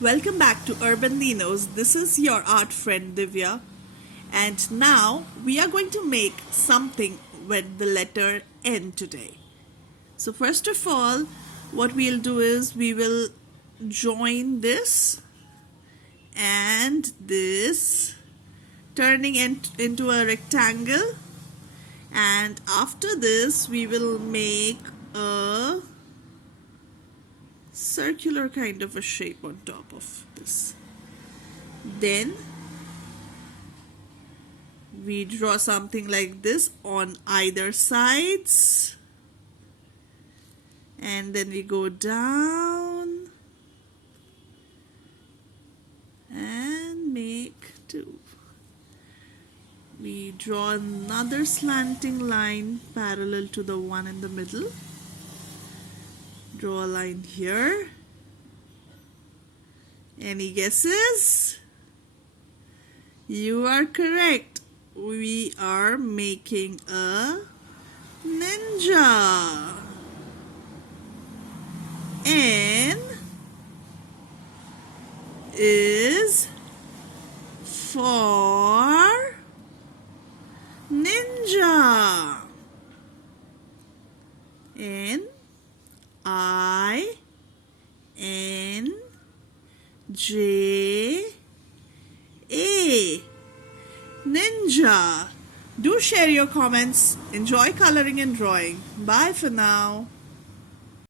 Welcome back to Urban Ninos. This is your art friend Divya, and now we are going to make something with the letter N today. So, first of all, what we'll do is we will join this and this, turning it into a rectangle, and after this, we will make a circular kind of a shape on top of this. Then we draw something like this on either sides, and then we go down and make two. We draw another slanting line parallel to the one in the middle. Draw a line here. Any guesses? You are correct. We are making a ninja. N is for ninja. N I N J A. Ninja. Do share your comments. Enjoy coloring and drawing. Bye for now.